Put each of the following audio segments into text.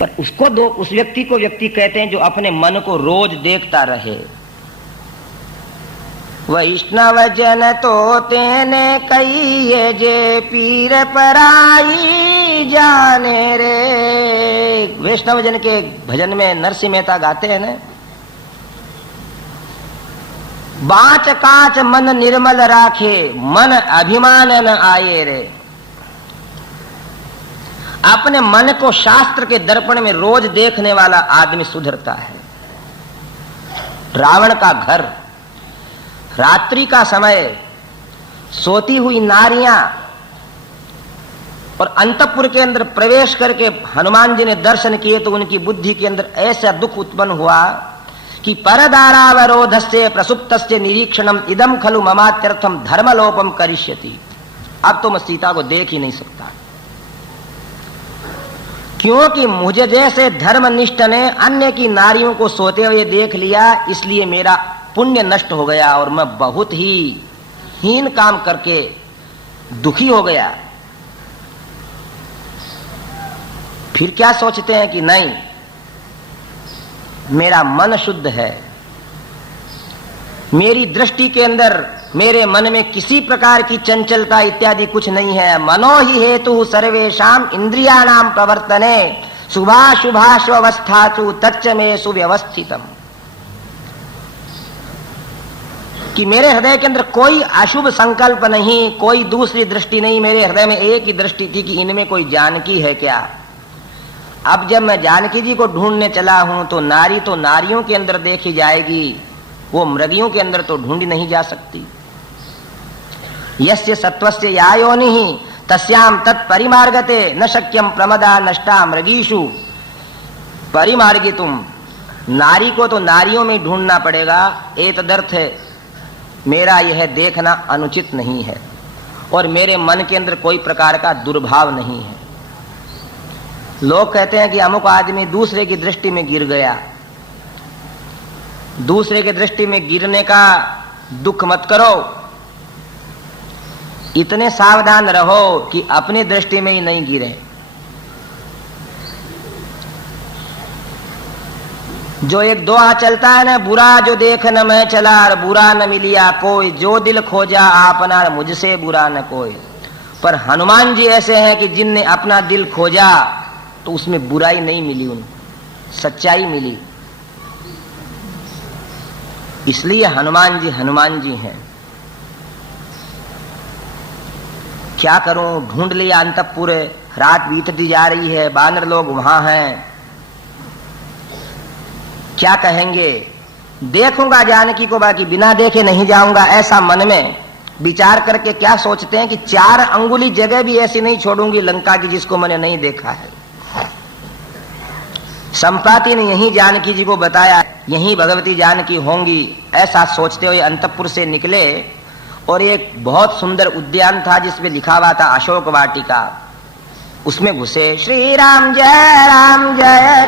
पर उसको दो, उस व्यक्ति को व्यक्ति कहते हैं जो अपने मन को रोज देखता रहे। वैष्णव जन तो तेने कहिए जे पीर पराई जाने रे। वैष्णव जन के भजन में नरसिंह मेहता गाते हैं ना, बाँच कांच मन निर्मल राखे, मन अभिमान न आए रे। अपने मन को शास्त्र के दर्पण में रोज देखने वाला आदमी सुधरता है। रावण का घर, रात्रि का समय, सोती हुई नारियां और अंतपुर के अंदर प्रवेश करके हनुमान जी ने दर्शन किए तो उनकी बुद्धि के अंदर ऐसा दुख उत्पन्न हुआ कि परदारावरोधस्य प्रसुप्तस्य निरीक्षणम इदम खलु ममात्यर्थम धर्मलोपम करिष्यति। अब तो मैं सीता को देख ही नहीं सकता, क्योंकि मुझे जैसे धर्मनिष्ठ ने अन्य की नारियों को सोते हुए देख लिया, इसलिए मेरा पुण्य नष्ट हो गया और मैं बहुत ही हीन काम करके दुखी हो गया। फिर क्या सोचते हैं कि नहीं, मेरा मन शुद्ध है, मेरी दृष्टि के अंदर मेरे मन में किसी प्रकार की चंचलता इत्यादि कुछ नहीं है। मनो ही हेतु सर्वेषाम इंद्रियाणाम प्रवर्तने शुभाशुभाश्वस्थाचु तच्च में सुव्यवस्थितम। कि मेरे हृदय के अंदर कोई अशुभ संकल्प नहीं, कोई दूसरी दृष्टि नहीं, मेरे हृदय में एक ही दृष्टि थी कि इनमें कोई जानकी है क्या। अब जब मैं जानकी जी को ढूंढने चला हूं तो नारियों के अंदर देखी जाएगी, वो मृगियों के अंदर तो ढूंढी नहीं जा सकती। यस्य सत्वस्य या योनिः तस्याम तत्परिमार्गते न शक्यम प्रमदा नष्टा मृगीषु परिमार्गितुम। नारी को तो नारियों में ढूंढना पड़ेगा, एतदर्थ मेरा यह देखना अनुचित नहीं है और मेरे मन के अंदर कोई प्रकार का दुर्भाव नहीं है। लोग कहते हैं कि अमुक आदमी दूसरे की दृष्टि में गिर गया। दूसरे की दृष्टि में गिरने का दुख मत करो, इतने सावधान रहो कि अपनी दृष्टि में ही नहीं गिरे। जो एक दोहा चलता है ना, बुरा जो देख न मैं चला और बुरा न मिलिया कोई, जो दिल खोजा आपना मुझसे बुरा न कोई। पर हनुमान जी ऐसे हैं कि जिनने अपना दिल खोजा तो उसमें बुराई नहीं मिली, उनको सच्चाई मिली। इसलिए हनुमान जी हैं। क्या करूं, ढूंढ लिया अंतपुर, रात बीतती जा रही है, बानर लोग वहां हैं, क्या कहेंगे, देखूंगा जानकी को, बाकी बिना देखे नहीं जाऊंगा। ऐसा मन में विचार करके क्या सोचते हैं कि 4 अंगुली जगह भी ऐसी नहीं छोड़ूंगी लंका की जिसको मैंने नहीं देखा है। संपाति ने यही जानकी जी को बताया, यही भगवती जानकी होंगी। ऐसा सोचते हुए अंतपुर से निकले और एक बहुत सुंदर उद्यान था जिसमें लिखा हुआ था अशोक वाटिका, उसमें घुसे। श्री राम जय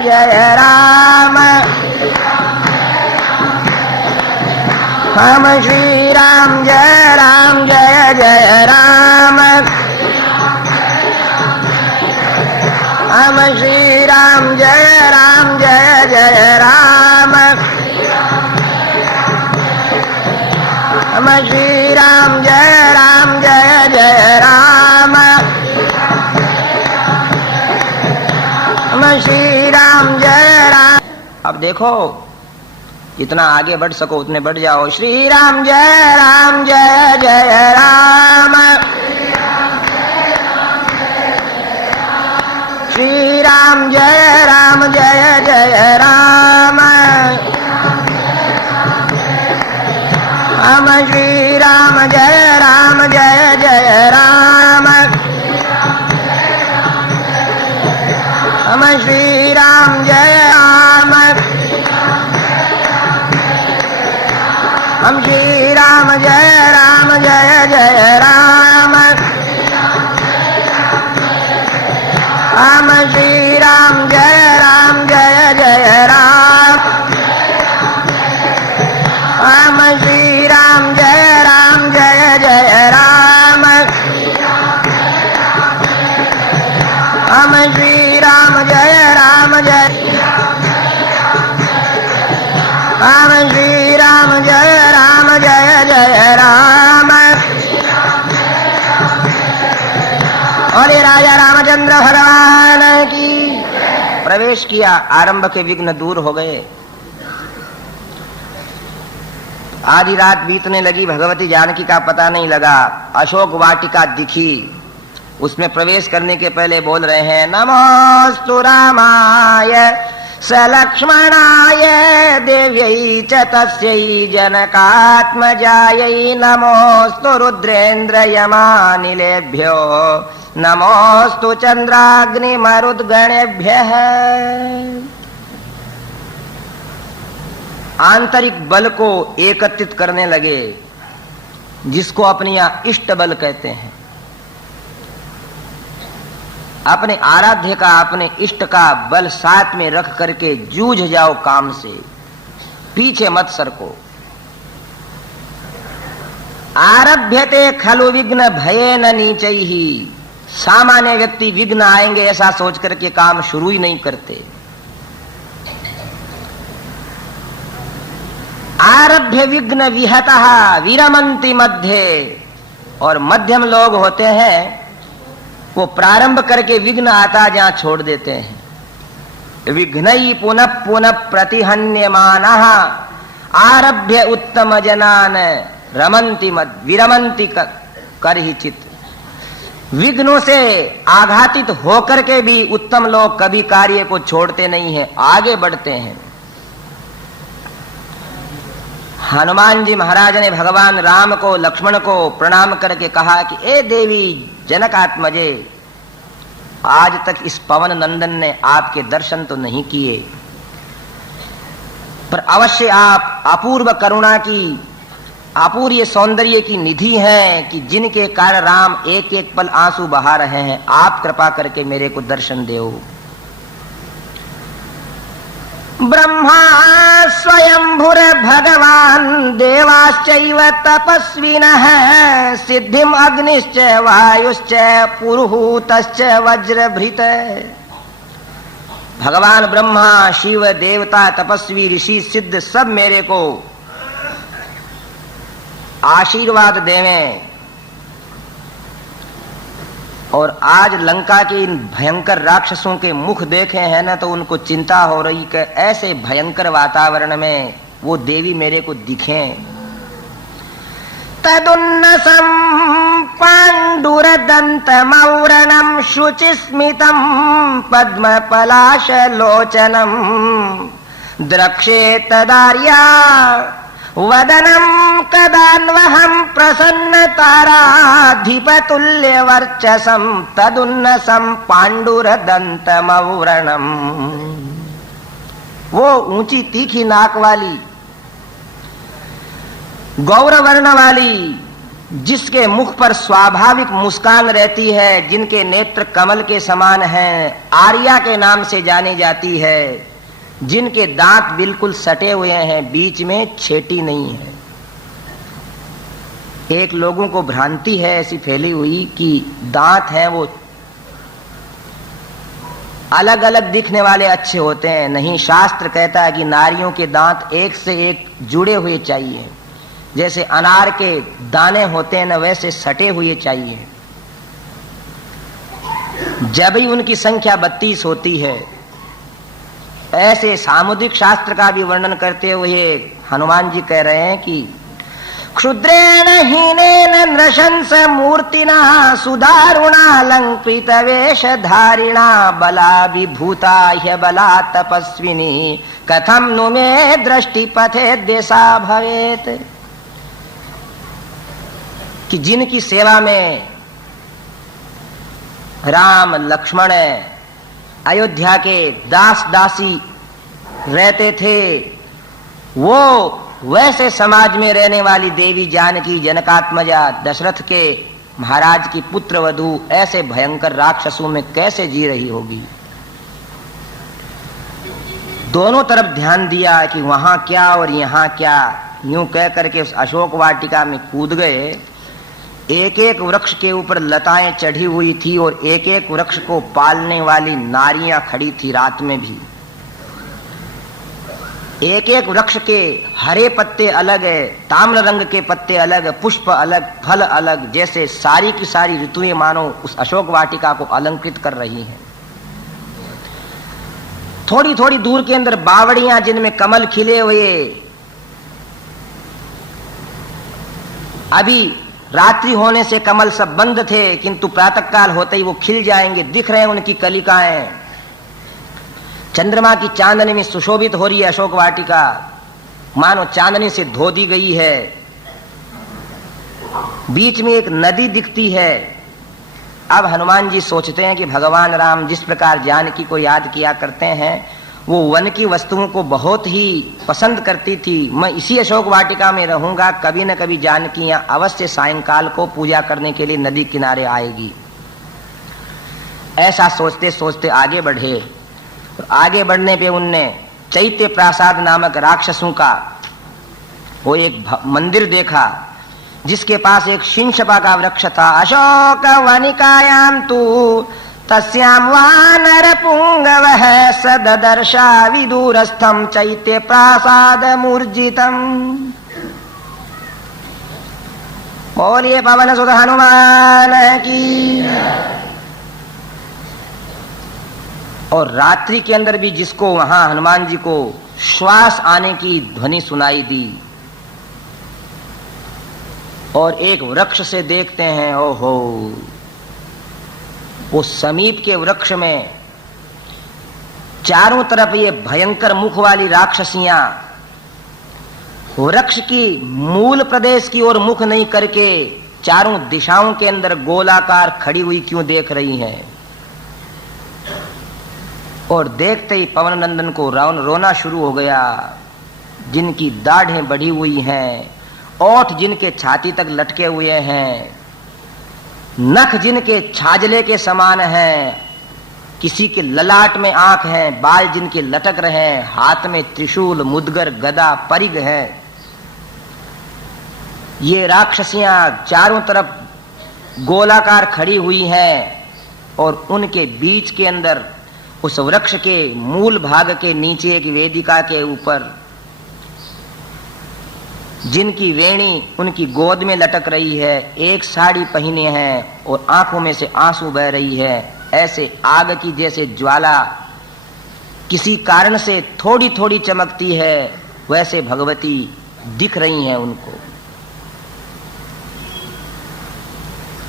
जय राम, हम श्री राम जय जय राम, हम श्री राम जय जय राम, हम श्री राम जय जय राम, हम श्री राम जय राम। अब देखो जितना आगे बढ़ सको उतने बढ़ जाओ। श्री राम जय जय राम, श्री राम जय जय राम, हम श्री राम जय जय राम, हम श्री राम जय राम, हम श्री राम जय जय राम, हम श्री राम जय जय राम, हम श्री राम जय जय राम, हम श्री राम जय रामचंद्र भगवान की। प्रवेश किया, आरंभ के विघ्न दूर हो गए। आधी रात बीतने लगी, भगवती जानकी का पता नहीं लगा। अशोक वाटिका दिखी, उसमें प्रवेश करने के पहले बोल रहे हैं नमोस्तु रामाय सलक्ष्मणाय देव्यै च तस्यै जनकात्मजायै नमोस्तु रुद्रेन्द्र यमानिलेभ्यो नमोस्तु चंद्राग्निमरुद्गणेभ्यः। आंतरिक बल को एकत्रित करने लगे, जिसको अपने यहां इष्ट बल कहते हैं। अपने आराध्य का, अपने इष्ट का बल साथ में रख करके जूझ जाओ काम से, पीछे मत सरको। आरभ्यते खलु विघ्न भयेन नीचैहि। सामान्य व्यक्ति विघ्न आएंगे ऐसा सोच करके काम शुरू ही नहीं करते। आरभ्य विघ्न विहतः विरमन्ति मध्ये। और मध्यम लोग होते हैं, वो प्रारंभ करके विघ्न आता जहां छोड़ देते हैं। विघ्नई पुनः पुनः प्रतिहन्यमानः आरभ्य उत्तम जनान रमन्ति मद विरमन्ति करहिचित। विघ्नों से आघातित होकर के भी उत्तम लोग कभी कार्य को छोड़ते नहीं हैं, आगे बढ़ते हैं। हनुमान जी महाराज ने भगवान राम को, लक्ष्मण को प्रणाम करके कहा कि ए देवी जनकात्मजे, आज तक इस पवन नंदन ने आपके दर्शन तो नहीं किए, पर अवश्य आप अपूर्व करुणा की, अपूर्व सौंदर्य की निधि हैं कि जिनके कारण राम एक एक पल आंसू बहा रहे हैं। आप कृपा करके मेरे को दर्शन देओ। ब्रह्मा स्वयंभुर भगवान देवाश्चैव तपस्विनः सिद्धिम अग्निश्च वायुश्च पुरुहूतश्च वज्रभृत। भगवान ब्रह्मा, शिव, देवता, तपस्वी, ऋषि, सिद्ध सब मेरे को आशीर्वाद देवें। और आज लंका के इन भयंकर राक्षसों के मुख देखे हैं ना, तो उनको चिंता हो रही कि ऐसे भयंकर वातावरण में वो देवी मेरे को दिखें। तदुन्नसं पाण्डुरदन्तमौरणं शुचिस्मितं पद्मपलाशलोचनं द्रक्षे तदार्या वदनं कदान्वहं प्रसन्नताराधिपतुल्यवर्चसं तदुन्नसं पाण्डुरदन्तमौरणम्। वो ऊंची तीखी नाक वाली, गौरवर्ण वाली, जिसके मुख पर स्वाभाविक मुस्कान रहती है, जिनके नेत्र कमल के समान हैं, आर्या के नाम से जानी जाती है, जिनके दांत बिल्कुल सटे हुए हैं, बीच में छेटी नहीं है। एक लोगों को भ्रांति है ऐसी फैली हुई कि दांत हैं वो अलग अलग दिखने वाले अच्छे होते हैं। नहीं, शास्त्र कहता है कि नारियों के दांत एक से एक जुड़े हुए चाहिए। जैसे अनार के दाने होते हैं न, वैसे सटे हुए चाहिए। जब ही उनकी संख्या 32 होती है। ऐसे सामुद्रिक शास्त्र का भी वर्णन करते हुए हनुमान जी कह रहे हैं कि क्षुद्रेण हीनेन नृशंस मूर्तिना सुदारुणालंकृत वेशधारिणा बलाभिभूता ह्यबला तपस्विनी कथम नु मे दृष्टिपथे दिशा भवेत। कि जिनकी सेवा में राम, लक्ष्मण, अयोध्या के दास दासी रहते थे, वो वैसे समाज में रहने वाली देवी जानकी, जनकात्मजा, दशरथ के महाराज की पुत्र वधू ऐसे भयंकर राक्षसों में कैसे जी रही होगी। दोनों तरफ ध्यान दिया कि वहां क्या और यहां क्या। यूं कह करके उस अशोक वाटिका में कूद गए। एक एक वृक्ष के ऊपर लताएं चढ़ी हुई थी और एक एक वृक्ष को पालने वाली नारियां खड़ी थी रात में भी। एक एक वृक्ष के हरे पत्ते अलग है, ताम्र रंग के पत्ते अलग, पुष्प अलग, फल अलग, जैसे सारी की सारी ऋतुएं मानो उस अशोक वाटिका को अलंकृत कर रही हैं। थोड़ी थोड़ी दूर के अंदर बावड़ियां जिनमें कमल खिले हुए, अभी रात्रि होने से कमल सब बंद थे, किंतु प्रातःकाल होते ही वो खिल जाएंगे, दिख रहे हैं उनकी कलिकाएं। चंद्रमा की चांदनी में सुशोभित हो रही है अशोक वाटिका, मानो चांदनी से धो दी गई है। बीच में एक नदी दिखती है। अब हनुमान जी सोचते हैं कि भगवान राम जिस प्रकार जानकी को याद किया करते हैं, वो वन की वस्तुओं को बहुत ही पसंद करती थी। मैं इसी अशोक वाटिका में रहूंगा, कभी न कभी जानकी यहाँ अवश्य सायंकाल को पूजा करने के लिए नदी किनारे आएगी। ऐसा सोचते सोचते आगे बढ़े। आगे बढ़ने पे उनने चैत्य प्रासाद नामक राक्षसों का वो एक मंदिर देखा, जिसके पास एक शिंशपा का वृक्ष था। अशोक वनिकायां तु तस्यां वानर पुंगवः सददर्शा विदूरस्थं चैत्य प्रासाद मूर्जितम्। बोलिए पवन सुत हनुमान की। और रात्रि के अंदर भी जिसको वहां हनुमान जी को श्वास आने की ध्वनि सुनाई दी, और एक वृक्ष से देखते हैं, ओहो, वो समीप के वृक्ष में चारों तरफ ये भयंकर मुख वाली राक्षसियां वृक्ष की मूल प्रदेश की ओर मुख नहीं करके चारों दिशाओं के अंदर गोलाकार खड़ी हुई क्यों देख रही हैं। और देखते ही पवन नंदन को रोना शुरू हो गया। जिनकी दाढ़ें बढ़ी हुई हैं, ओठ जिनके छाती तक लटके हुए हैं, नख जिनके छाजले के समान हैं, किसी के ललाट में आंख हैं, बाल जिनके लटक रहे हैं, हाथ में त्रिशूल, मुदगर, गदा, परिग है। ये राक्षसियां चारों तरफ गोलाकार खड़ी हुई हैं, और उनके बीच के अंदर उस वृक्ष के मूल भाग के नीचे एक वेदिका के ऊपर जिनकी वेणी उनकी गोद में लटक रही है, एक साड़ी पहने हैं और आंखों में से आंसू बह रही है। ऐसे आग की जैसे ज्वाला किसी कारण से थोड़ी थोड़ी चमकती है, वैसे भगवती दिख रही हैं उनको।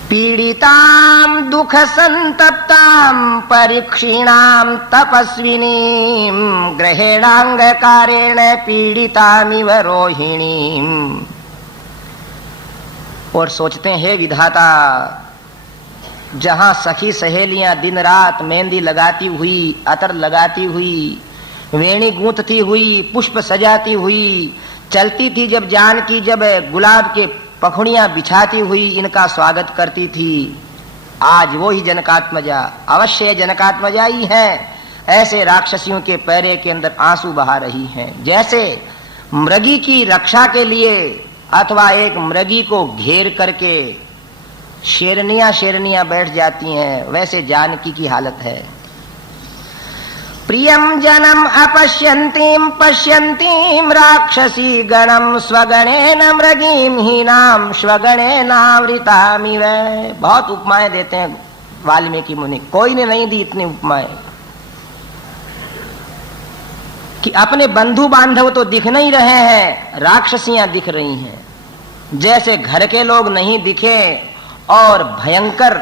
पीड़ितां दुख संतप्तां परीक्षीणां तपस्विनीं ग्रहेणांगकारेण पीड़ितामिव रोहिणीं। और सोचते हैं, हे विधाता, जहां सखी सहेलियां दिन रात मेहंदी लगाती हुई, अतर लगाती हुई, वेणी गूंथती हुई, पुष्प सजाती हुई चलती थी, जब जानकी जब गुलाब के पखुड़ियां बिछाती हुई इनका स्वागत करती थी, आज वो ही जनकात्मजा, अवश्य जनकात्मजा ही है। ऐसे राक्षसियों के पैरे के अंदर आंसू बहा रही हैं। जैसे मृगी की रक्षा के लिए अथवा एक मृगी को घेर करके शेरनियां बैठ जाती हैं, वैसे जानकी की हालत है। प्रियं जनम अपश्यन्तीं पश्यन्तीं राक्षसी गणम स्वगणेन मृगीं हीनां स्वगणेनावृतामिव। बहुत उपमाएं देते हैं वाल्मीकि मुनि, कोई ने नहीं दी इतनी उपमाएं कि अपने बंधु बांधव तो दिख नहीं रहे हैं, राक्षसियां दिख रही हैं। जैसे घर के लोग नहीं दिखे और भयंकर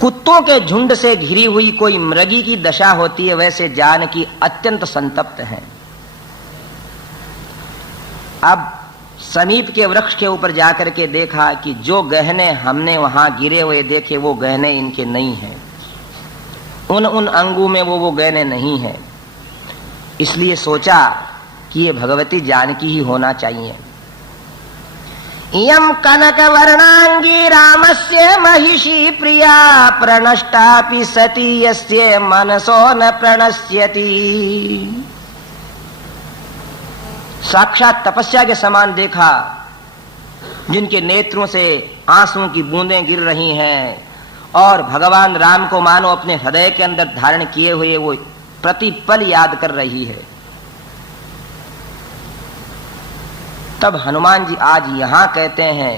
कुत्तों के झुंड से घिरी हुई कोई मृगी की दशा होती है, वैसे जानकी अत्यंत संतप्त है। अब समीप के वृक्ष के ऊपर जाकर के देखा कि जो गहने हमने वहां गिरे हुए देखे वो गहने इनके नहीं हैं, उन अंगों में वो गहने नहीं हैं। इसलिए सोचा कि ये भगवती जानकी ही होना चाहिए। इयं कनक वर्णांगी रामस्य महिषी प्रिया प्रणष्टापि सती यस्य मनसो न प्रणश्यति। साक्षात तपस्या के समान देखा, जिनके नेत्रों से आंसुओं की बूंदें गिर रही हैं, और भगवान राम को मानो अपने हृदय के अंदर धारण किए हुए वो प्रतिपल याद कर रही है। तब हनुमान जी आज यहां कहते हैं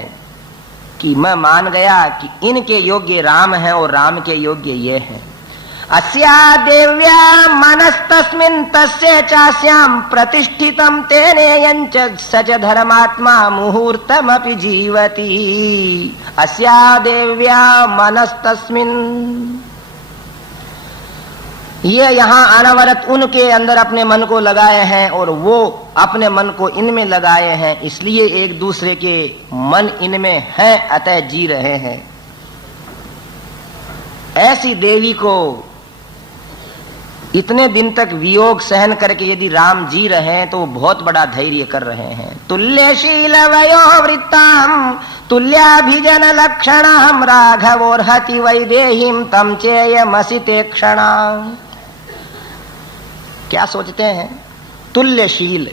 कि मैं मान गया कि इनके योग्य राम हैं और राम के योग्य ये हैं। अस्या देव्या मनस्तस्मिन् तस्य चास्यां प्रतिष्ठितं तेने यंच सच धर्मात्मा मुहूर्तमपि जीवति। अस्या देव्या मनस्तस्मिन्, ये यहाँ अनवरत उनके अंदर अपने मन को लगाए हैं और वो अपने मन को इनमें लगाए हैं, इसलिए एक दूसरे के मन इनमें है, अतः जी रहे हैं। ऐसी देवी को इतने दिन तक वियोग सहन करके यदि राम जी रहे हैं तो वो बहुत बड़ा धैर्य कर रहे हैं। तुल्यशील वयोवृत्तां तुल्याभिजन लक्षणां राघवोर्हति वैदेहीं तम चेयमसिते क्षणां। क्या सोचते हैं? तुल्यशील,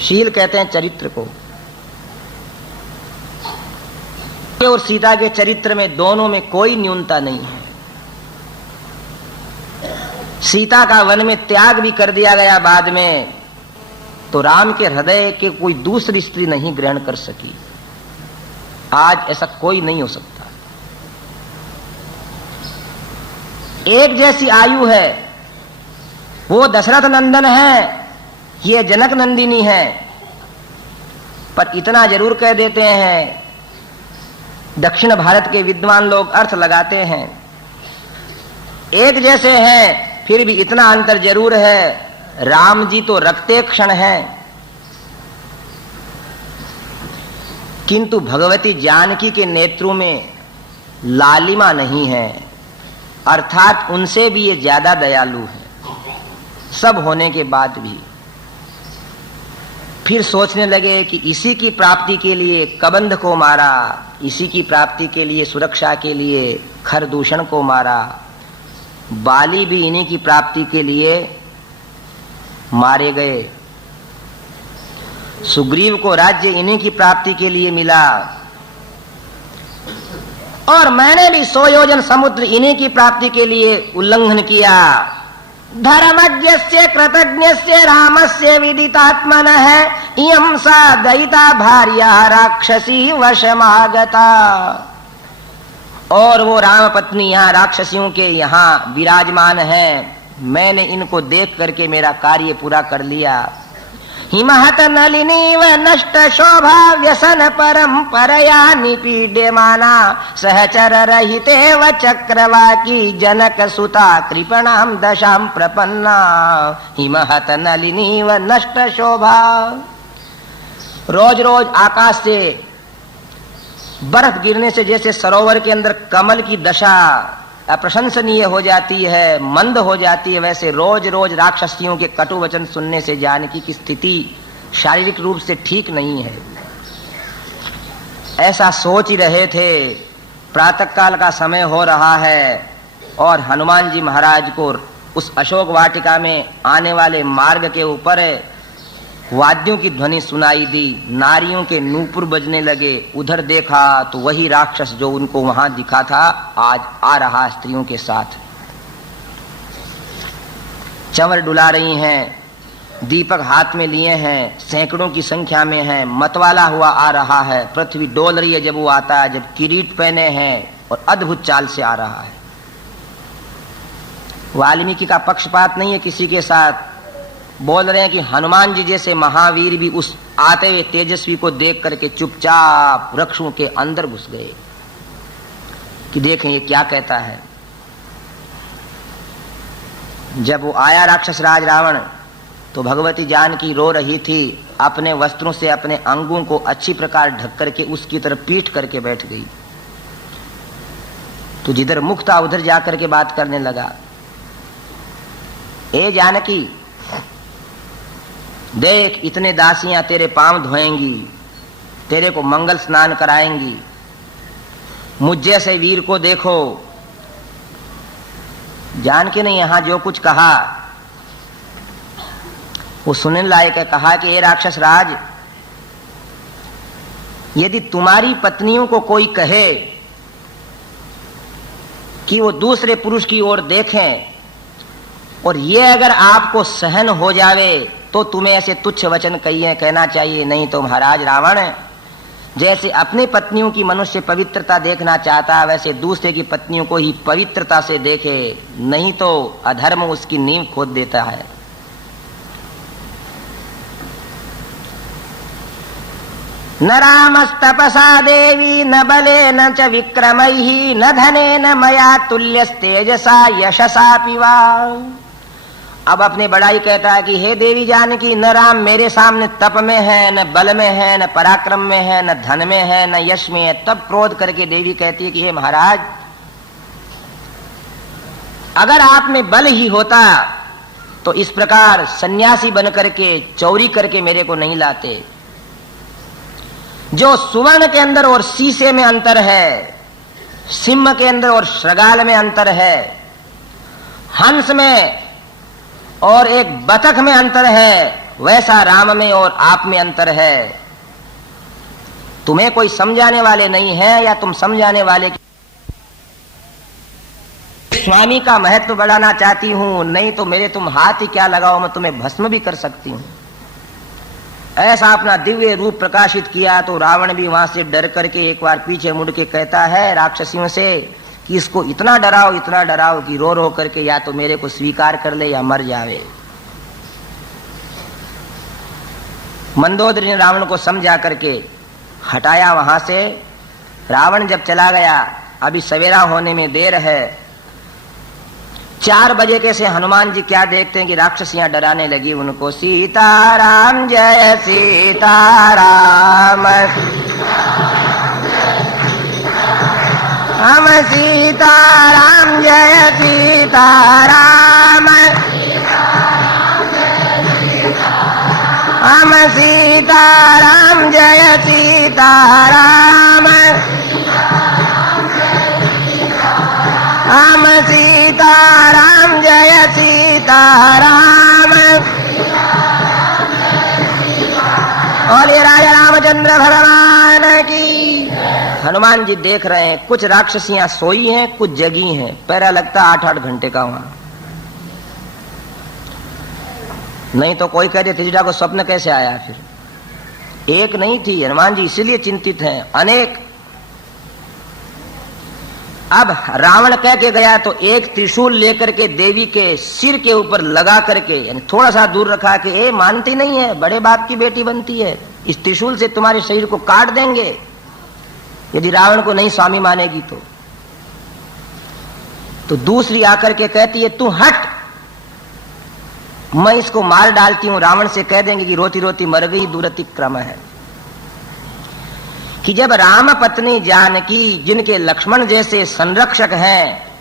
शील कहते हैं चरित्र को, और सीता के चरित्र में दोनों में कोई न्यूनता नहीं है। सीता का वन में त्याग भी कर दिया गया बाद में, तो राम के हृदय के कोई दूसरी स्त्री नहीं ग्रहण कर सकी। आज ऐसा कोई नहीं हो सकता। एक जैसी आयु है, वो दशरथ नंदन है, ये जनक नंदिनी है, पर इतना जरूर कह देते हैं, दक्षिण भारत के विद्वान लोग अर्थ लगाते हैं, एक जैसे हैं फिर भी इतना अंतर जरूर है, राम जी तो रक्ते क्षण हैं, किंतु भगवती जानकी के नेत्रों में लालिमा नहीं है, अर्थात उनसे भी ये ज्यादा दयालु है, सब होने के बाद भी। फिर सोचने लगे कि इसी की प्राप्ति के लिए कबंध को मारा, इसी की प्राप्ति के लिए, सुरक्षा के लिए खरदूषण को मारा, बाली भी इन्हीं की प्राप्ति के लिए मारे गए, सुग्रीव को राज्य इन्हीं की प्राप्ति के लिए मिला, और मैंने भी 100 योजन समुद्र इन्हीं की प्राप्ति के लिए उल्लंघन किया। धर्मज्ञस्य कृतज्ञस्य रामस्य विदितात्मनः इयं सा दयिता भार्या राक्षसी वशमागता। और वो राम पत्नी यहाँ राक्षसियों के यहाँ विराजमान है, मैंने इनको देख करके मेरा कार्य पूरा कर लिया। हिमहत नलिनी व नष्ट शोभा व्यसन परंपरया निपीड्यमाना सहचर रहिते व चक्रवाकी जनक सुता कृपणाम दशाम प्रपन्ना। हिमहत नलिनी व नष्ट शोभा, रोज रोज आकाश से बर्फ गिरने से जैसे सरोवर के अंदर कमल की दशा अप्रशंसनीय हो जाती है, मंद हो जाती है, वैसे रोज रोज राक्षसियों के कटु वचन सुनने से जानकी की स्थिति शारीरिक रूप से ठीक नहीं है। ऐसा सोच ही रहे थे। प्रातः काल का समय हो रहा है और हनुमान जी महाराज को उस अशोक वाटिका में आने वाले मार्ग के ऊपर वाद्यों की ध्वनि सुनाई दी, नारियों के नूपुर बजने लगे। उधर देखा तो वही राक्षस जो उनको वहां दिखा था आज आ रहा स्त्रियों के साथ। चंवर डुला रही हैं, दीपक हाथ में लिए हैं, सैकड़ों की संख्या में हैं, मतवाला हुआ आ रहा है, पृथ्वी डोल रही है जब वो आता है, जब किरीट पहने हैं और अद्भुत चाल से आ रहा है। वाल्मीकि का पक्षपात नहीं है किसी के साथ। बोल रहे हैं कि हनुमान जी जैसे महावीर भी उस आते हुए तेजस्वी को देख करके चुपचाप वृक्षों के अंदर घुस गए कि देखें ये क्या कहता है। जब वो आया राक्षस राज रावण तो भगवती जानकी रो रही थी, अपने वस्त्रों से अपने अंगों को अच्छी प्रकार ढक करके उसकी तरफ पीठ करके बैठ गई। तो जिधर मुख था उधर जाकर के बात करने लगा, ए जानकी देख, इतने दासियां तेरे पांव धोएंगी, तेरे को मंगल स्नान कराएंगी, मुझ जैसे वीर को देखो। जानकी ने यहां जो कुछ कहा वो सुनने लायक है। कहा कि हे राक्षस राज, यदि तुम्हारी पत्नियों को कोई कहे कि वो दूसरे पुरुष की ओर देखें और ये अगर आपको सहन हो जावे तो तुम्हें ऐसे तुच्छ वचन कहना चाहिए। नहीं तो महाराज रावण जैसे अपनी पत्नियों की मनुष्य पवित्रता देखना चाहता है, वैसे दूसरे की पत्नियों को ही पवित्रता से देखे, नहीं तो अधर्म उसकी नींव खोद देता है। न रामस्तपसा देवी न बले न च विक्रमैः न धने न मया तुल्यस्तेजसा यशसापि वा। अब अपनी बड़ाई कहता है कि हे देवी जानकी, न राम मेरे सामने तप में है, न बल में है, न पराक्रम में है, न धन में है, न यश में है। तब क्रोध करके देवी कहती है कि हे महाराज, अगर आप में बल ही होता तो इस प्रकार सन्यासी बन करके चोरी करके मेरे को नहीं लाते। जो सुवर्ण के अंदर और शीशे में अंतर है, सिंह के अंदर और श्रगाल में अंतर है, हंस में और एक बतख में अंतर है, वैसा राम में और आप में अंतर है। तुम्हें कोई समझाने वाले नहीं है, या तुम समझाने वाले स्वामी का महत्व बढ़ाना चाहती हूं, नहीं तो मेरे तुम हाथ ही क्या लगाओ, मैं तुम्हें भस्म भी कर सकती हूं। ऐसा अपना दिव्य रूप प्रकाशित किया तो रावण भी वहां से डर करके एक बार पीछे मुड़ के कहता है राक्षसियों से कि इसको इतना डराओ कि रो रो करके या तो मेरे को स्वीकार कर ले या मर जावे। मंदोदरी ने रावण को समझा करके हटाया वहां से। रावण जब चला गया, अभी सवेरा होने में देर है, 4 बजे के से हनुमान जी क्या देखते हैं कि राक्षसियां डराने लगी उनको। सीताराम जय सीताराम, हम सीताराम जय सीताराम, हम सीताराम जय सीताराम, हम सीताराम जय सीताराम। और ये राजा रामचंद्र भगवान की। हनुमान जी देख रहे हैं कुछ राक्षसियां सोई हैं, कुछ जगी हैं। पहरा लगता 8-8 घंटे का वहां। नहीं तो कोई कह दे त्रिजटा को स्वप्न कैसे आया। फिर एक नहीं थी, हनुमान जी इसीलिए चिंतित हैं, अनेक। अब रावण कह के गया तो एक त्रिशूल लेकर के देवी के सिर के ऊपर लगा करके, यानी थोड़ा सा दूर रखा कि ए मानती नहीं है, बड़े बाप की बेटी बनती है, इस त्रिशूल से तुम्हारे शरीर को काट देंगे यदि रावण को नहीं स्वामी मानेगी तो दूसरी आकर के कहती है तू हट, मैं इसको मार डालती हूं। रावण से कह देंगे कि रोती रोती मर गई, दुरतिक्रम है। कि जब राम पत्नी जानकी जिनके लक्ष्मण जैसे संरक्षक हैं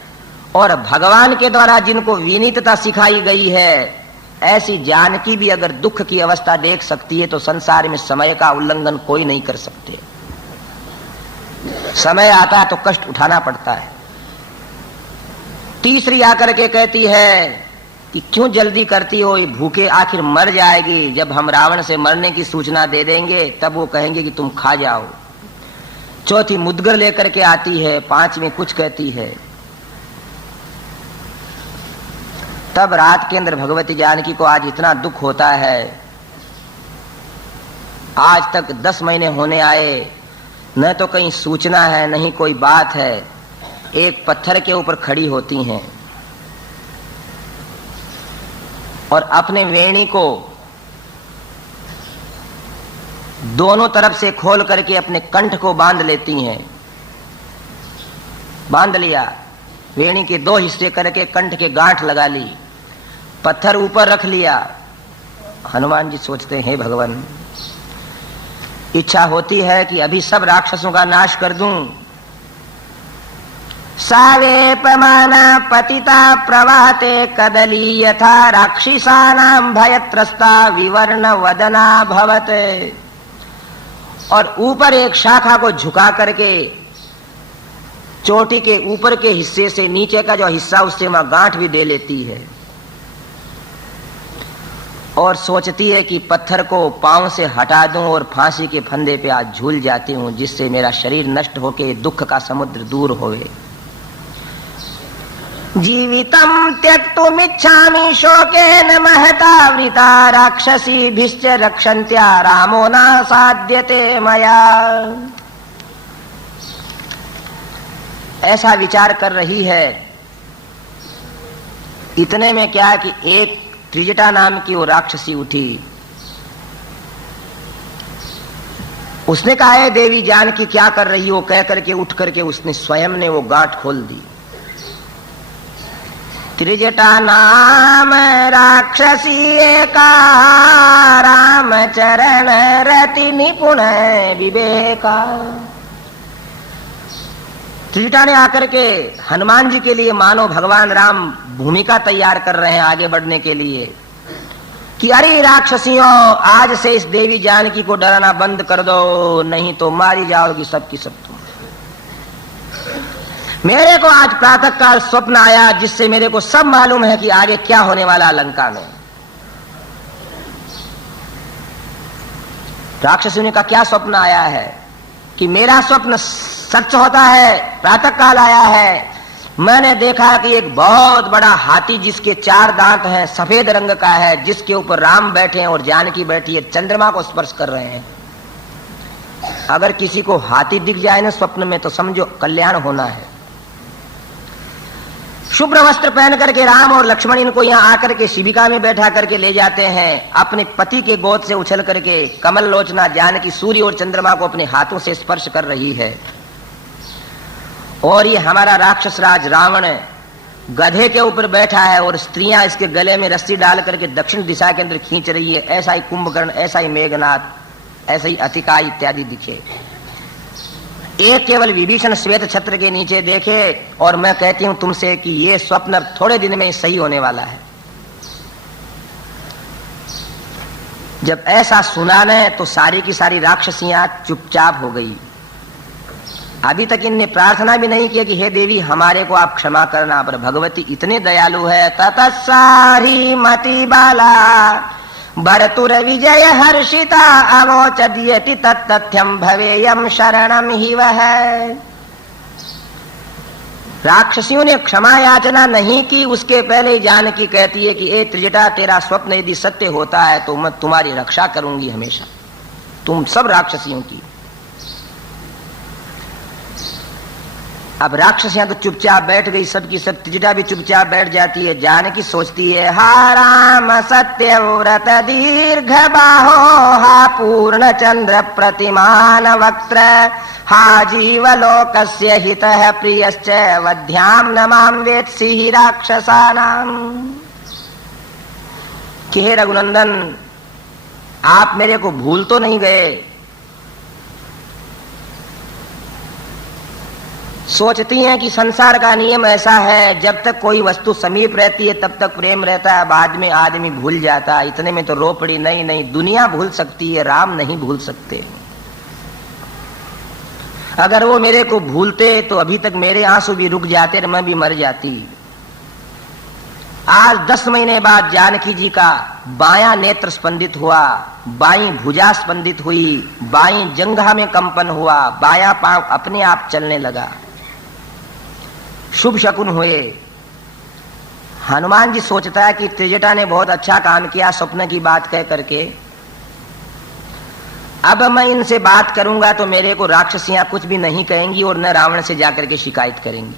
और भगवान के द्वारा जिनको विनीतता सिखाई गई है, ऐसी जानकी भी अगर दुख की अवस्था देख सकती है तो संसार में समय का उल्लंघन कोई नहीं कर सकते। समय आता है तो कष्ट उठाना पड़ता है। तीसरी आकर के कहती है कि क्यों जल्दी करती हो, ये भूखे आखिर मर जाएगी। जब हम रावण से मरने की सूचना दे देंगे तब वो कहेंगे कि तुम खा जाओ। चौथी मुद्गर लेकर के आती है, 5वीं कुछ कहती है। तब रात के अंदर भगवती जानकी को आज इतना दुख होता है। आज तक 10 महीने होने आए, न तो कहीं सूचना है नहीं कोई बात है। एक पत्थर के ऊपर खड़ी होती हैं और अपने वेणी को दोनों तरफ से खोल करके अपने कंठ को बांध लेती हैं। बांध लिया, वेणी के 2 हिस्से करके कंठ के गांठ लगा ली, पत्थर ऊपर रख लिया। हनुमान जी सोचते हैं भगवान, इच्छा होती है कि अभी सब राक्षसों का नाश कर दूं। सावेपमाना पतिता प्रवाहते कदली यथा राक्षसानां भयत्रस्ता विवर्ण वदना भवते। और ऊपर एक शाखा को झुका करके चोटी के ऊपर के हिस्से से नीचे का जो हिस्सा उससे वहां गांठ भी दे लेती है और सोचती है कि पत्थर को पांव से हटा दूं और फांसी के फंदे पे आज झूल जाती हूं, जिससे मेरा शरीर नष्ट होके दुख का समुद्र दूर होवे। जीवितं त्यक्तुमिच्छामि शोकेन महतावृता राक्षसीभिश्च रक्षन्त्या रामो न साध्यते मया। ऐसा विचार कर रही है। इतने में क्या कि एक त्रिजटा नाम की वो राक्षसी उठी। उसने कहा है देवी जानकी क्या कर रही हो, कह करके उठ करके उसने स्वयं ने वो गांठ खोल दी। त्रिजटा नाम राक्षसी एका राम चरण रति निपुण विवेका। त्रिजटा ने आकर के हनुमान जी के लिए मानो भगवान राम भूमिका तैयार कर रहे हैं आगे बढ़ने के लिए कि अरे राक्षसियों, आज से इस देवी जानकी को डराना बंद कर दो, नहीं तो मारी जाओगी सबकी सब तुम। मेरे को आज प्रातः काल स्वप्न आया जिससे मेरे को सब मालूम है कि आगे क्या होने वाला लंका में। राक्षसियों ने कहा क्या स्वप्न आया है? कि मेरा स्वप्न सच होता है। प्रातः काल आया है, मैंने देखा कि एक बहुत बड़ा हाथी जिसके 4 दांत हैं, सफेद रंग का है, जिसके ऊपर राम बैठे हैं और जानकी बैठी है, चंद्रमा को स्पर्श कर रहे हैं। अगर किसी को हाथी दिख जाए ना स्वप्न में तो समझो कल्याण होना है। शुभ्र वस्त्र पहन करके राम और लक्ष्मण इनको यहाँ आकर के शिबिका में बैठा करके ले जाते हैं। अपने पति के गोद से उछल करके कमल लोचना जानकी सूर्य और चंद्रमा को अपने हाथों से स्पर्श कर रही है। और ये हमारा राक्षस राज रावण गधे के ऊपर बैठा है और स्त्रियां इसके गले में रस्सी डाल करके दक्षिण दिशा के अंदर खींच रही है। ऐसा ही कुंभकर्ण, ऐसा ही मेघनाथ, ऐसा ही अतिका इत्यादि दिखे। एक केवल विभीषण श्वेत छत्र के नीचे देखे। और मैं कहती हूं तुमसे कि ये स्वप्न थोड़े दिन में सही होने वाला है। जब ऐसा सुना न तो सारी की सारी राक्षसियां चुपचाप हो गई। अभी तक इनने प्रार्थना भी नहीं किया कि हे देवी हमारे को आप क्षमा करना, पर भगवती इतने दयालु है। ततसारी मति बाला भरतुर विजय हर्षिता अवोचद्यति तत्तथ्यम भवेयम शरणम ही वह। राक्षसियों ने क्षमा याचना नहीं की, उसके पहले जानकी कहती है कि ए त्रिजटा, तेरा स्वप्न यदि सत्य होता है तो मैं तुम्हारी रक्षा करूंगी हमेशा, तुम सब राक्षसियों की। अब राक्षसियां तो चुपचाप बैठ गई, सबकी सब। त्रिजटा भी चुपचाप बैठ जाती है। जानकी सोचती है हा राम सत्य व्रत दीर्घ बाहो, हा पूर्ण चंद्र प्रतिमान वक्त्र, हा जीवलोकस्य हितः प्रियश्च वध्याम न माम वेत्सि राक्षसानाम। कि हे रघुनंदन, आप मेरे को भूल तो नहीं गए? सोचती हैं कि संसार का नियम ऐसा है, जब तक कोई वस्तु समीप रहती है तब तक प्रेम रहता है, बाद में आदमी भूल जाता है। इतने में तो रो पड़ी, नहीं नहीं, दुनिया भूल सकती है, राम नहीं भूल सकते। अगर वो मेरे को भूलते तो अभी तक मेरे आंसू भी रुक जाते और मैं भी मर जाती। आज 10 महीने बाद जानकी जी का बायां नेत्र स्पंदित हुआ, बाईं भुजा स्पंदित हुई, बाईं जंघा में कंपन हुआ, बायां पांव अपने आप चलने लगा। शुभ शकुन हुए। हनुमान जी सोचता है कि त्रिजटा ने बहुत अच्छा काम किया स्वप्न की बात कह करके। अब मैं इनसे बात करूंगा तो मेरे को राक्षसियां कुछ भी नहीं कहेंगी और न रावण से जाकर के शिकायत करेंगी।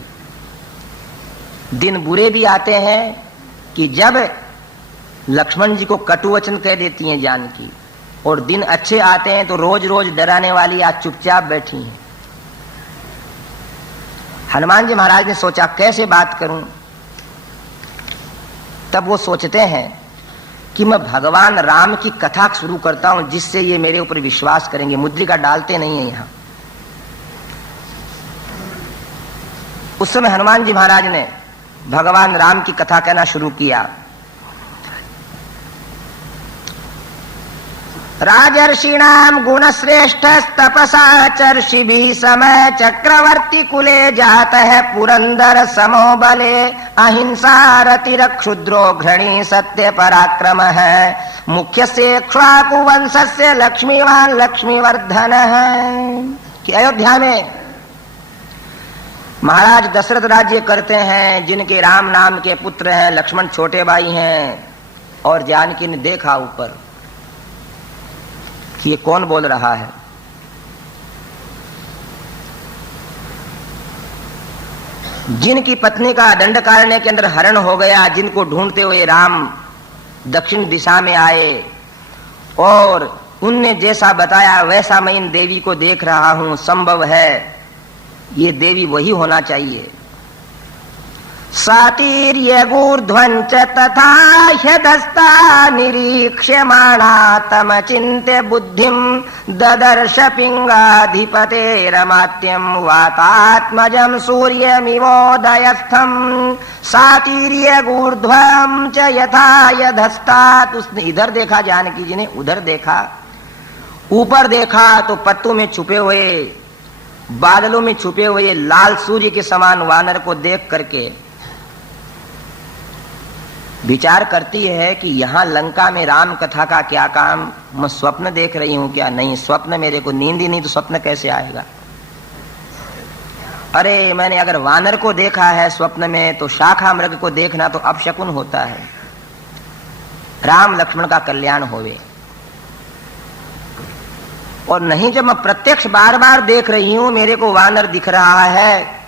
दिन बुरे भी आते हैं कि जब लक्ष्मण जी को कटुवचन कह देती हैं जानकी, और दिन अच्छे आते हैं तो रोज रोज डराने वाली आज चुपचाप बैठी हैं। हनुमान जी महाराज ने सोचा कैसे बात करूं। तब वो सोचते हैं कि मैं भगवान राम की कथा शुरू करता हूं जिससे ये मेरे ऊपर विश्वास करेंगे। मुद्रिका डालते नहीं है यहां। उस समय हनुमान जी महाराज ने भगवान राम की कथा कहना शुरू किया। राजर्षिणाम गुणश्रेष्ठ तपसा चर्षिभिः समय चक्रवर्ती कुले जातः पुरंदर समो बले अहिंसा रतिरक्षुद्रो घृणी सत्य पराक्रम है मुख्य से क्ष्वाकु वंशस्य लक्ष्मीवान लक्ष्मीवर्धन है। कि अयोध्या में महाराज दशरथ राज्य करते हैं, जिनके राम नाम के पुत्र हैं, लक्ष्मण छोटे भाई हैं, और जानकी ने देखा ऊपर कि ये कौन बोल रहा है। जिनकी पत्नी का दंडकारण्य के अंदर हरण हो गया, जिनको ढूंढते हुए राम दक्षिण दिशा में आए, और उनने जैसा बताया वैसा मैं इन देवी को देख रहा हूं, संभव है ये देवी वही होना चाहिए। सातीर्य गूर्ध्वंच तथा ह्यदस्ता निरीक्ष्यमाणा तम चिन्त्य बुद्धिं ददर्श पिंगाधिपतेरमात्यं वातात्मजं सूर्यमिवोदयस्थं सातीर्य गूर्ध्वं च यथा यदस्तात्। उसने इधर देखा, जानकी जी ने उधर देखा, ऊपर देखा तो पत्तों में छुपे हुए, बादलों में छुपे हुए लाल सूर्य के समान वानर को देख करके विचार करती है कि यहां लंका में राम कथा का क्या काम, मैं स्वप्न देख रही हूं क्या? नहीं, स्वप्न मेरे को नींद ही नहीं, तो स्वप्न कैसे आएगा? अरे मैंने अगर वानर को देखा है स्वप्न में, तो शाखा मृग को देखना तो अपशकुन होता है। राम लक्ष्मण का कल्याण होवे। और नहीं, जब मैं प्रत्यक्ष बार बार देख रही हूं, मेरे को वानर दिख रहा है।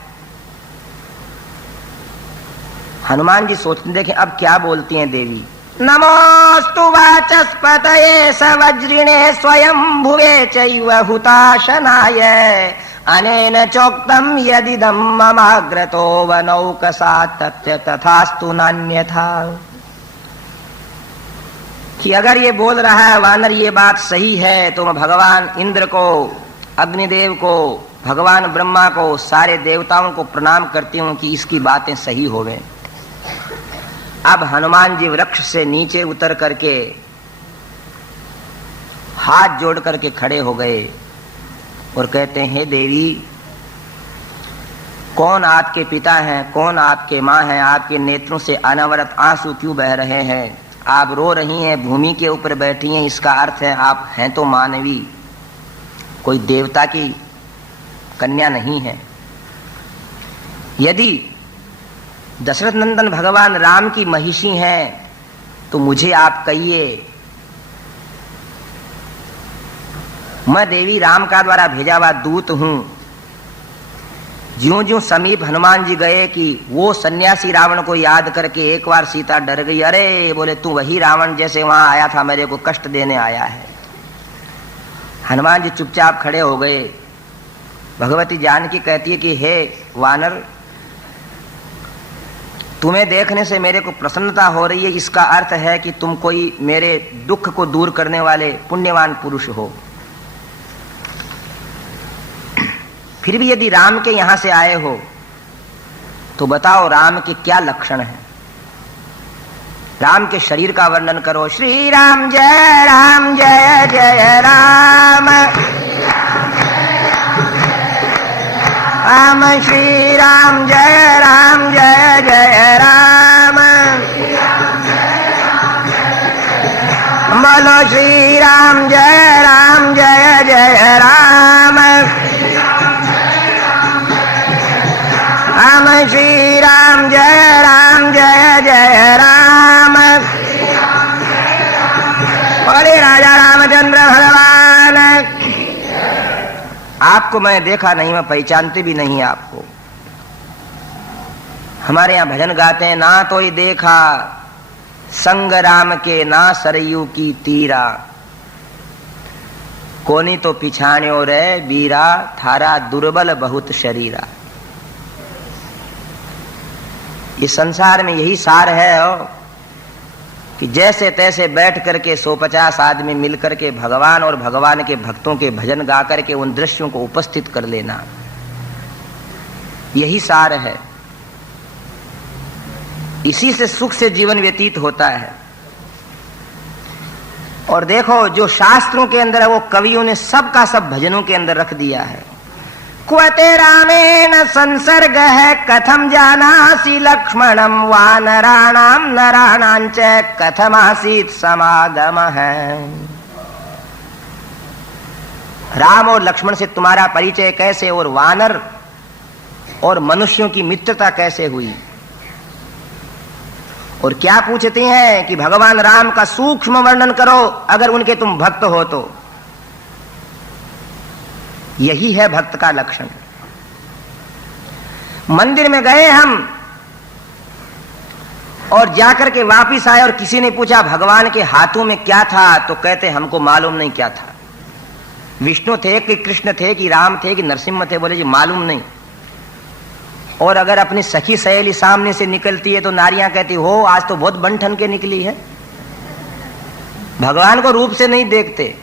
हनुमान जी सोचते, देखें अब क्या बोलती हैं देवी। नमोस्तु वाचस्पतये सवज्रिणे स्वयं भुवे चैव हुताशनाय अनेन चोक्तम यदिदं ममाग्रतो वनौकसा तथ्य तथास्तु नान्यथा। कि अगर ये बोल रहा है वानर ये बात सही है, तो मैं भगवान इंद्र को, अग्निदेव को, भगवान ब्रह्मा को, सारे देवताओं को प्रणाम करती हूं कि इसकी बातें सही होवे। अब हनुमान जी वृक्ष से नीचे उतर करके हाथ जोड़ करके खड़े हो गए और कहते हैं, हे देवी, कौन आपके पिता हैं, कौन आपके माँ हैं? आपके नेत्रों से अनवरत आंसू क्यों बह रहे हैं? आप रो रही हैं, भूमि के ऊपर बैठी हैं, इसका अर्थ है आप हैं तो मानवी, कोई देवता की कन्या नहीं है। यदि दशरथ नंदन भगवान राम की महिषी हैं, तो मुझे आप कहिए, मैं देवी राम का द्वारा भेजा हुआ दूत हूं। ज्यों ज्यों समीप हनुमान जी गए कि वो सन्यासी रावण को याद करके एक बार सीता डर गई। अरे बोले, तू वही रावण जैसे वहां आया था, मेरे को कष्ट देने आया है। हनुमान जी चुपचाप खड़े हो गए। भगवती जानकी कहती है कि हे वानर, तुम्हें देखने से मेरे को प्रसन्नता हो रही है, इसका अर्थ है कि तुम कोई मेरे दुख को दूर करने वाले पुण्यवान पुरुष हो। फिर भी यदि राम के यहां से आए हो, तो बताओ राम के क्या लक्षण हैं? राम के शरीर का वर्णन करो। श्री राम जय जय राम, राम श्री राम जय जय राम, बोलो श्री राम जय जय राम, राम श्री राम जय जय राम। बोले राजा रामचंद्र भगवान। आपको मैं देखा नहीं, मैं पहचानती भी नहीं आपको। हमारे यहाँ भजन गाते हैं, ना तो ही देखा संग राम के, ना सरयू की तीरा, कोनी तो पिछाण्यो रे बीरा, थारा दुर्बल बहुत शरीरा। इस संसार में यही सार है कि जैसे तैसे बैठ करके 150 आदमी मिलकर के भगवान और भगवान के भक्तों के भजन गा करके उन दृश्यों को उपस्थित कर लेना, यही सार है। इसी से सुख से जीवन व्यतीत होता है। और देखो, जो शास्त्रों के अंदर है वो कवियों ने सब का सब भजनों के अंदर रख दिया है। क्वते रामेण संसर्ग है कथम जानासि लक्ष्मणम वानराणाम नराणांच कथमासीत समागम है। राम और लक्ष्मण से तुम्हारा परिचय कैसे, और वानर और मनुष्यों की मित्रता कैसे हुई। और क्या पूछते हैं कि भगवान राम का सूक्ष्म वर्णन करो अगर उनके तुम भक्त हो तो। यही है भक्त का लक्षण। मंदिर में गए हम और जाकर के वापिस आए और किसी ने पूछा भगवान के हाथों में क्या था, तो कहते हमको मालूम नहीं क्या था। विष्णु थे कि कृष्ण थे कि राम थे कि नरसिम्हा थे, बोले जी मालूम नहीं। और अगर अपनी सखी सहेली सामने से निकलती है तो नारियां कहती हो आज तो बहुत बन-ठन के निकली है। भगवान को रूप से नहीं देखते।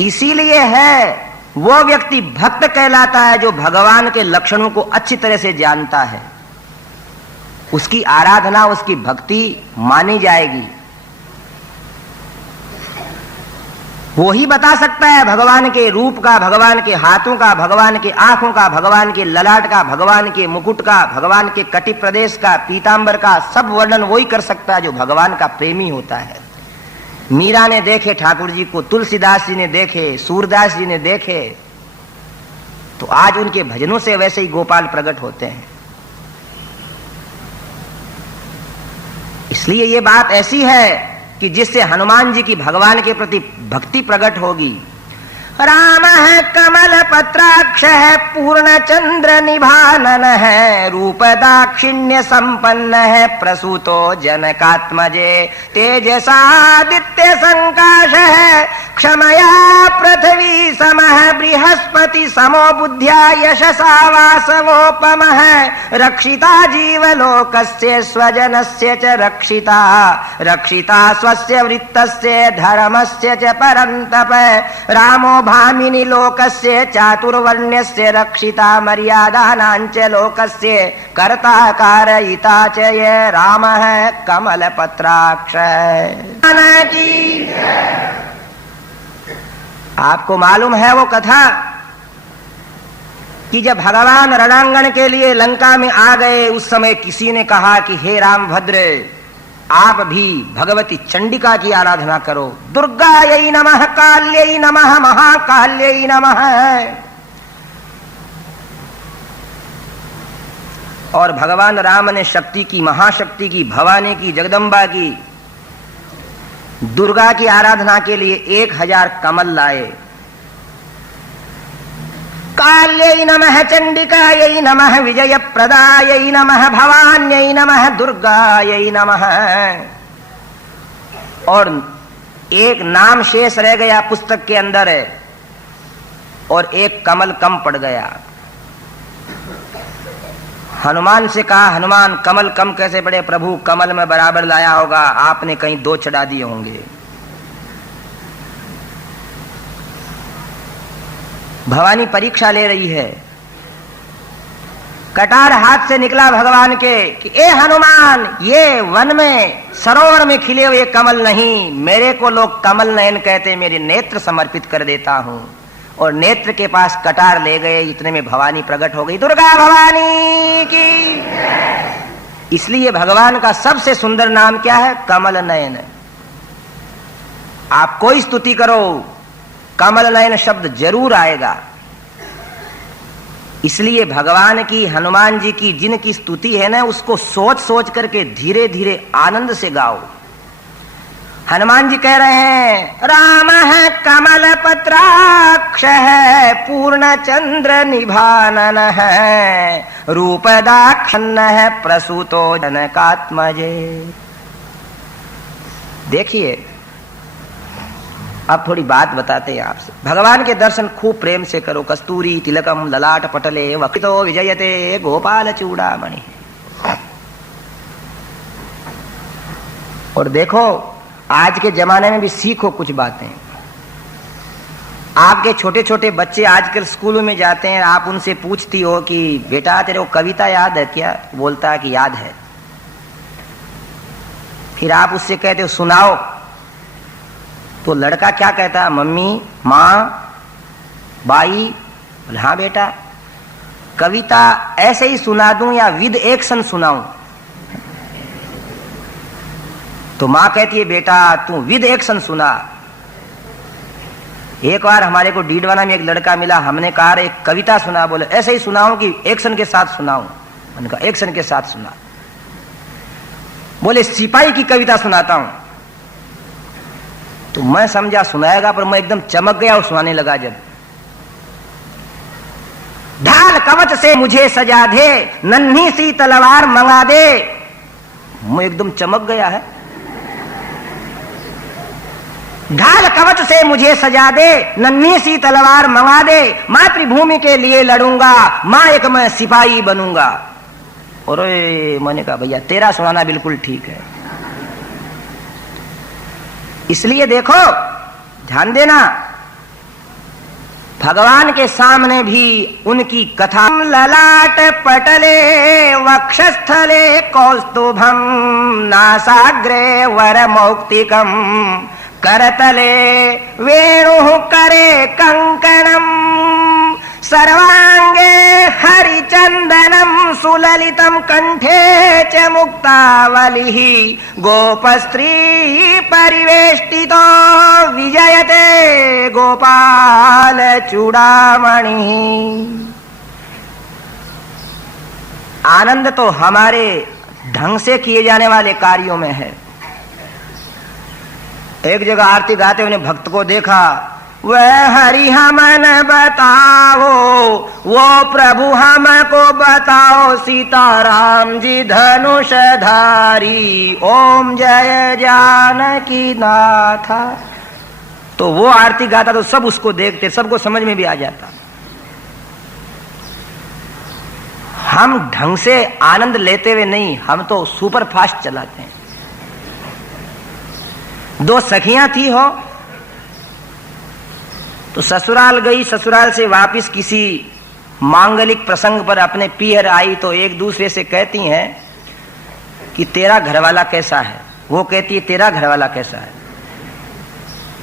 इसीलिए है वो व्यक्ति भक्त कहलाता है जो भगवान के लक्षणों को अच्छी तरह से जानता है। उसकी आराधना, उसकी भक्ति मानी जाएगी। वो ही बता सकता है भगवान के रूप का, भगवान के हाथों का, भगवान के आंखों का, भगवान के ललाट का, भगवान के मुकुट का, भगवान के कटि प्रदेश का, पीतांबर का, सब वर्णन वही कर सकता है जो भगवान का प्रेमी होता है। मीरा ने देखे ठाकुर जी को, तुलसीदास जी ने देखे, सूरदास जी ने देखे, तो आज उनके भजनों से वैसे ही गोपाल प्रकट होते हैं। इसलिए ये बात ऐसी है कि जिससे हनुमान जी की भगवान के प्रति भक्ति प्रकट होगी। राम है कमल पत्राक्ष है, पूर्ण चंद्र निभानन है, रूप दाक्षिण्य संपन्न है, प्रसूतो जनकात्मजे, तेजसादित्य संकाश है, क्षमया पृथ्वी समः, बृहस्पति समो बुद्ध्या यशसा वासवोपम है, रक्षिता जीवलोकस्य स्वजनस्य च रक्षिता, रक्षिता स्वस्य वृत्तस्य धर्मस्य च परन्तप, रामो भामिनी लोकस्य चातुर्वर्ण्यस्य रक्षिता, मर्यादानांच लोकस्य कर्ता कारयिता च ये राम है कमल पत्राक्ष। आपको मालूम है वो कथा कि जब भगवान रणांगण के लिए लंका में आ गए उस समय किसी ने कहा कि हे रामभद्र आप भी भगवती चंडिका की आराधना करो, दुर्गायै नमः, काल्यै नमः, महाकाल्यै नमः। और भगवान राम ने शक्ति की, महाशक्ति की, भवानी की, जगदम्बा की, दुर्गा की आराधना के लिए 1000 कमल लाए। काल्यै नमः, चंडिकायै नमः, विजयप्रदायै नमः, भवान्यै नमः, दुर्गायै नमः। और एक नाम शेष रह गया पुस्तक के अंदर है और एक कमल कम पड़ गया। हनुमान से कहा हनुमान कमल कम कैसे पड़े? प्रभु कमल में बराबर लाया होगा, आपने कहीं 2 चढ़ा दिए होंगे। भवानी परीक्षा ले रही है। कटार हाथ से निकला भगवान के कि ए हनुमान, ये वन में सरोवर में खिले हुए कमल नहीं, मेरे को लोग कमल नयन कहते, मेरे नेत्र समर्पित कर देता हूं। और नेत्र के पास कटार ले गए, इतने में भवानी प्रकट हो गई। दुर्गा भवानी की। इसलिए भगवान का सबसे सुंदर नाम क्या है? कमल नयन। आप कोई स्तुति करो, कमल नयन शब्द जरूर आएगा। इसलिए भगवान की, हनुमान जी की जिनकी स्तुति है ना, उसको सोच सोच करके धीरे धीरे आनंद से गाओ। हनुमान जी कह रहे हैं राम है कमल पत्राक्ष है, पूर्ण चंद्र निभानन है, रूप दाक्षिण्य है, प्रसूतो जनकात्मजे। देखिए अब थोड़ी बात बताते हैं आपसे। भगवान के दर्शन खूब प्रेम से करो। कस्तूरी तिलकम ललाट पटले वक्तो विजयते गोपाल चूड़ामणि। और देखो आज के जमाने में भी सीखो कुछ बातें। आपके छोटे छोटे बच्चे आजकल स्कूलों में जाते हैं, आप उनसे पूछती हो कि बेटा तेरे को कविता याद है क्या? बोलता है कि याद है। फिर आप उससे कहते हो सुनाओ, तो लड़का क्या कहता है? मम्मी, माँ, बाई। बोले हाँ बेटा, कविता ऐसे ही सुना दूं या विद एक्शन सुनाऊं? तो माँ कहती है बेटा तू विद एक्शन सुना। एक बार हमारे को डीडवाना में एक लड़का मिला, हमने कहा एक कविता सुना। बोले ऐसे ही सुनाऊं कि एक्शन के साथ सुनाऊं? मैंने कहा एक्शन के साथ सुना। बोले सिपाही की कविता सुनाता हूं। तो मैं समझा सुनाएगा, पर मैं एकदम चमक गया और सुनाने लगा। जब ढाल कवच से मुझे सजा दे, नन्ही सी तलवार मंगा दे, मैं एकदम चमक गया है। ढाल कवच से मुझे सजा दे, नन्ही सी तलवार मंगा दे, मातृभूमि के लिए लड़ूंगा, मां एक मैं सिपाही बनूंगा। और मैंने कहा भैया तेरा सुनाना बिल्कुल ठीक है। इसलिए देखो, ध्यान देना, भगवान के सामने भी उनकी कथा। ललाट पटले वक्षस्थले कौस्तुभम, नासाग्रे वरमौक्तिकम, करतले वेणु करे कंकणम, सर्वांगे हरिचंदनम, सुललितम कंठे च मुक्तावलिः, गोपस्त्री परिवेष्टितो विजयते गोपाल चूड़ामणि। आनंद तो हमारे ढंग से किए जाने वाले कार्यों में है। एक जगह आरती गाते हुए भक्त को देखा, वह हरि हमन बताओ, वो प्रभु हमको बताओ, सीताराम जी धनुषधारी, ओम जय जानकी नाथा। तो वो आरती गाता तो सब उसको देखते, सबको समझ में भी आ जाता। हम ढंग से आनंद लेते हुए नहीं, हम तो सुपर फास्ट चलाते हैं। दो सखियां थी हो, तो ससुराल गई, ससुराल से वापस किसी मांगलिक प्रसंग पर अपने पीहर आई, तो एक दूसरे से कहती हैं कि तेरा घरवाला कैसा है? वो कहती है तेरा घरवाला कैसा है?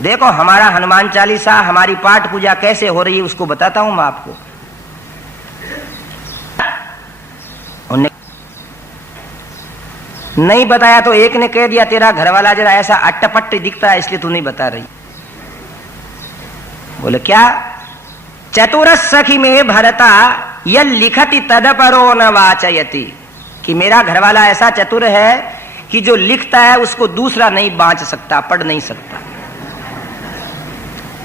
देखो हमारा हनुमान चालीसा, हमारी पाठ पूजा कैसे हो रही है उसको बताता हूं मैं आपको। नहीं बताया तो एक ने कह दिया तेरा घरवाला जरा ऐसा अट्टपट्ट दिखता है इसलिए तू नहीं बता रही। बोले क्या? चतुरस सखी में भरता यह लिखति तदपरो न वाचयति, कि मेरा घरवाला ऐसा चतुर है कि जो लिखता है उसको दूसरा नहीं बांच सकता, पढ़ नहीं सकता।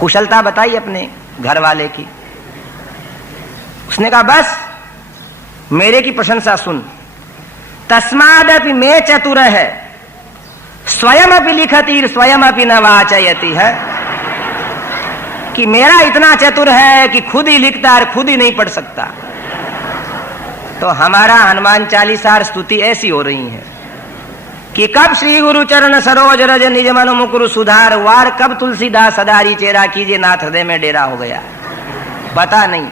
कुशलता बताई अपने घरवाले की। उसने कहा बस मेरे की प्रशंसा सुन, तस्मादपि मे चतुर है, स्वयं अपि लिखति स्वयं अपि न वाचयति, है कि मेरा इतना चतुर है कि खुद ही लिखता है और खुद ही नहीं पढ़ सकता। तो हमारा हनुमान चालीसा स्तुति ऐसी हो रही है कि कब श्री गुरु चरण सरोज रज निज मन मुकुर सुधार, वार कब तुलसीदास सदारी चेरा कीजिए नाथ हृदय में डेरा हो गया, पता नहीं।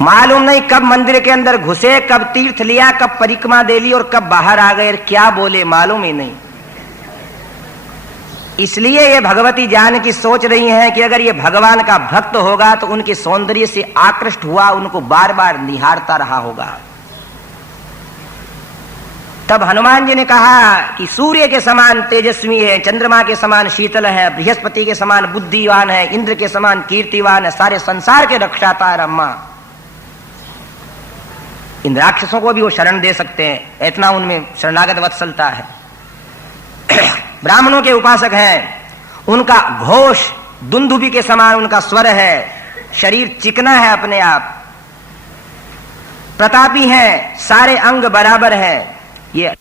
मालूम नहीं कब मंदिर के अंदर घुसे, कब तीर्थ लिया, कब परिक्रमा दे ली और कब बाहर आ गए, क्या बोले मालूम ही नहीं। इसलिए ये भगवती जानकी सोच रही हैं कि अगर ये भगवान का भक्त होगा तो उनके सौंदर्य से आकृष्ट हुआ, उनको बार बार निहारता रहा होगा। तब हनुमान जी ने कहा कि सूर्य के समान तेजस्वी है, चंद्रमा के समान शीतल है, बृहस्पति के समान बुद्धिवान है, इंद्र के समान कीर्तिवान है, सारे संसार के रक्षाता है अम्मा। इन राक्षसों को भी वो शरण दे सकते हैं, इतना उनमें शरणागत वत्सलता है। ब्राह्मणों के उपासक हैं, उनका घोष दुंदुभी के समान उनका स्वर है, शरीर चिकना है अपने आप, प्रतापी है, सारे अंग बराबर है। ये